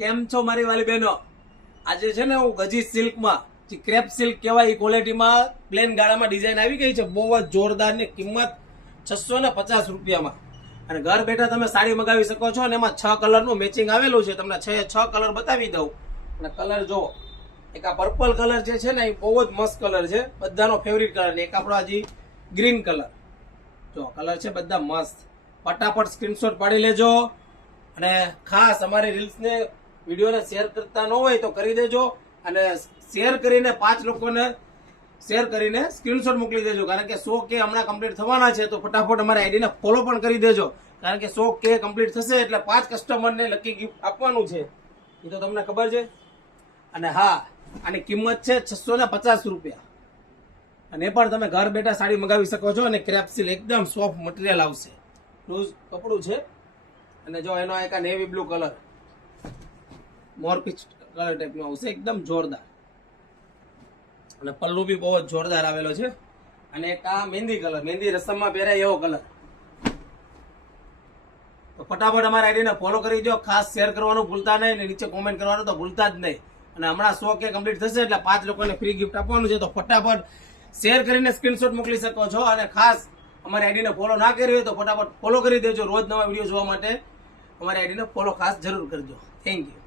કેમ છો મારી વાલી બહેનો? આજે છે ને હું ગજી સિલ્કમાં જે ક્રેપ સિલ્ક કહેવાય એ ક્વોલિટીમાં પ્લેન ગાળામાં ડિઝાઇન આવી ગઈ છે, બહુ જ જોરદાર ની કિંમત 650 રૂપિયામાં. અને ઘર બેઠા તમે સાડી મંગાવી શકો છો. અને એમાં 6 કલરનું મેચિંગ આવેલું છે. તમને 6 કલર બતાવી દઉં. અને કલર જો, એક આ પર્પલ કલર જે છે ને એ બહુ જ મસ્ત કલર છે, બધાનો ફેવરિટ કલર. એક આપણો હજી ગ્રીન કલર, જો કલર છે બધા મસ્ત. ફટાફટ સ્ક્રીનશોટ પાડી લેજો. અને ખાસ અમારી રીલ્સને વિડીયોને શેર કરતા ન હોય તો કરી દેજો. અને શેર કરીને 5 લોકોને શેર કરીને સ્ક્રીનશોટ મોકલી દેજો. કારણ કે 100K હમણાં કમ્પ્લીટ થવાના છે, તો ફટાફટ અમારી આઈડીને ફોલો પણ કરી દેજો. કારણ કે 100K કમ્પ્લીટ થશે એટલે 5 કસ્ટમરને લકી ગિફ્ટ આપવાનું છે, એ તો તમને ખબર છે. અને હા, આની કિંમત છે 650 રૂપિયા. અને એ પણ તમે ઘર બેઠા સાડી મંગાવી શકો છો. અને ક્રેપ સિલ્ક એકદમ સોફ્ટ મટીરિયલ આવશે, લૂઝ કપડું છે. અને જો એનો એક નેવી બ્લુ કલર, મોરપીચ કલર ટાઈપનો આવશે, એકદમ જોરદાર. અને પલ્લુ બી બહુ જ જોરદાર આવેલો છે. અને એક આ મહેંદી કલર, મહેંદી રસમમાં પહેરાય એવો કલર. તો ફટાફટ અમારી આઈડીને ફોલો કરી દો. ખાસ શેર કરવાનું ભૂલતા નહીં, ને નીચે કોમેન્ટ કરવાનું તો ભૂલતા જ નહીં. અને હમણાં 100K કમ્પ્લીટ થશે એટલે 5 લોકોને ફ્રી ગિફ્ટ આપવાનું છે. તો ફટાફટ શેર કરીને સ્ક્રીનશોટ મોકલી શકો છો. અને ખાસ અમારી આઈડીને ફોલો ના કરી હોય તો ફટાફટ ફોલો કરી દેજો. રોજ નવા વિડીયો જોવા માટે અમારી આઈડીને ફોલો ખાસ જરૂર કરજો. Thank you.